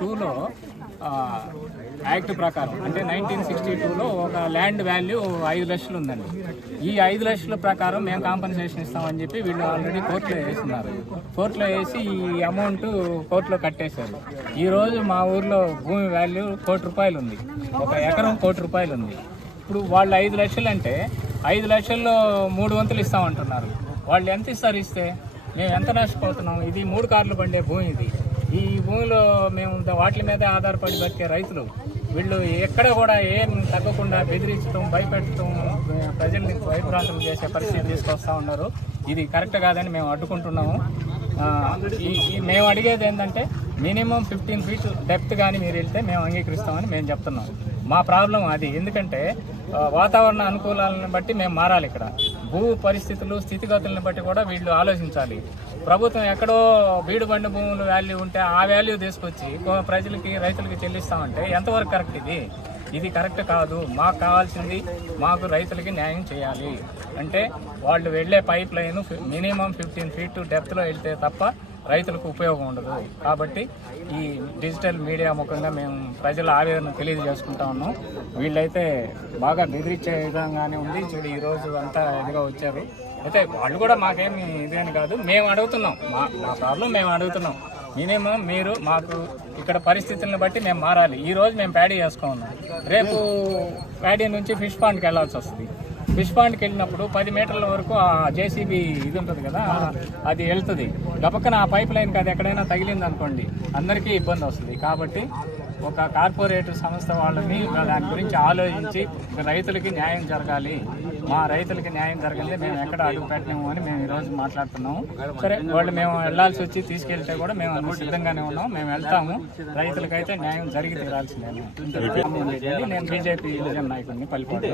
టూలో యాక్ట్ ప్రకారం అంటే 1962లో ఒక ల్యాండ్ వాల్యూ 5 లక్షలు ఉందండి. ఈ 5 లక్షల ప్రకారం మేము కాంపన్సేషన్ ఇస్తామని చెప్పి వీళ్ళు ఆల్రెడీ కోర్టులో వేస్తున్నారు. కోర్టులో వేసి ఈ అమౌంట్ కోర్టులో కట్టేశారు. ఈరోజు మా ఊర్లో భూమి వాల్యూ ₹1,00,00,000 ఉంది. ఒక ఎకరం ₹1,00,00,000 ఉంది. ఇప్పుడు వాళ్ళు 5 లక్షలు అంటే 5 లక్షల్లో 3 వంతులు ఇస్తామంటున్నారు. వాళ్ళు ఎంత ఇస్తారు? ఇస్తే మేము ఎంత నష్టపోతున్నాం? ఇది 3 కార్లు పండే భూమి. ఇది ఈ భూమిలో మేము వాటి మీద ఆధారపడి బతికే రైతులు వీళ్ళు ఎక్కడ కూడా ఏం తగ్గకుండా బెదిరించడం, భయపెట్టడం, ప్రజల్ని భయభ్రాంతులు చేసే పరిస్థితి తీసుకొస్తూ ఉన్నారు. ఇది కరెక్ట్ కాదని మేము అడ్డుకుంటున్నాము. మేము అడిగేది ఏంటంటే మినిమం 15 ఫీట్ డెప్త్ కానీ మీరు వెళ్తే మేము అంగీకరిస్తామని మేము చెప్తున్నాం. మా ప్రాబ్లం అది. ఎందుకంటే వాతావరణ అనుకూలాలను బట్టి మేము మారాలి. ఇక్కడ భూ పరిస్థితులు, స్థితిగతులను బట్టి కూడా వీళ్ళు ఆలోచించాలి. ప్రభుత్వం ఎక్కడో బీడు బండి భూములు వాల్యూ ఉంటే ఆ వాల్యూ తీసుకొచ్చి ప్రజలకి, రైతులకి చెల్లిస్తామంటే ఎంతవరకు కరెక్ట్? ఇది కరెక్ట్ కాదు. మాకు కావాల్సింది మాకు రైతులకి న్యాయం చేయాలి అంటే వాళ్ళు వెళ్ళే పైప్ లైన్ మినిమం 15 ఫీట్ డెప్త్లో వెళ్తే తప్ప రైతులకు ఉపయోగం ఉండదు. కాబట్టి ఈ డిజిటల్ మీడియా ముఖంగా మేము ప్రజల ఆవేదన తెలియజేసుకుంటా ఉన్నాం. వీళ్ళైతే బాగా బెదిరించే విధంగానే ఉంది. చూడు ఈరోజు అంతా ఇదిగా వచ్చారు. అయితే వాళ్ళు కూడా మాకేమి ఇదేని కాదు. మేము అడుగుతున్నాం, మా ప్రాబ్లం మేము అడుగుతున్నాం. మినిమం మీరు మాకు ఇక్కడ పరిస్థితులను బట్టి మేము మారాలి. ఈరోజు మేము ప్యాడీ చేసుకున్నాం. రేపు ప్యాడీ నుంచి ఫిష్ పాండ్కి వెళ్ళాల్సి వస్తుంది. ఫిష్ పాండ్కి వెళ్ళినప్పుడు 10 మీటర్ల వరకు ఆ జేసీబీ ఇది ఉంటుంది కదా, అది వెళ్తుంది. గబక్కన ఆ పైప్ లైన్కి అది ఎక్కడైనా తగిలింది అనుకోండి, అందరికీ ఇబ్బంది వస్తుంది. కాబట్టి ఒక కార్పొరేట్ సంస్థ వాళ్ళని దాని గురించి ఆలోచించి రైతులకి న్యాయం జరగాలి. మా రైతులకి న్యాయం జరగాలి. మేము ఎక్కడ అడుగు పెట్టినాము అని మేము ఈరోజు మాట్లాడుతున్నాము. సరే, వాళ్ళు మేము వెళ్లాల్సి వచ్చి తీసుకెళ్తే కూడా మేము సిద్ధంగానే ఉన్నాము. మేము వెళ్తాము. రైతులకైతే న్యాయం జరిగి తీరాల్సిందే. నేను బీజేపీ యువజన నాయకుడిని పల్లిపాడు.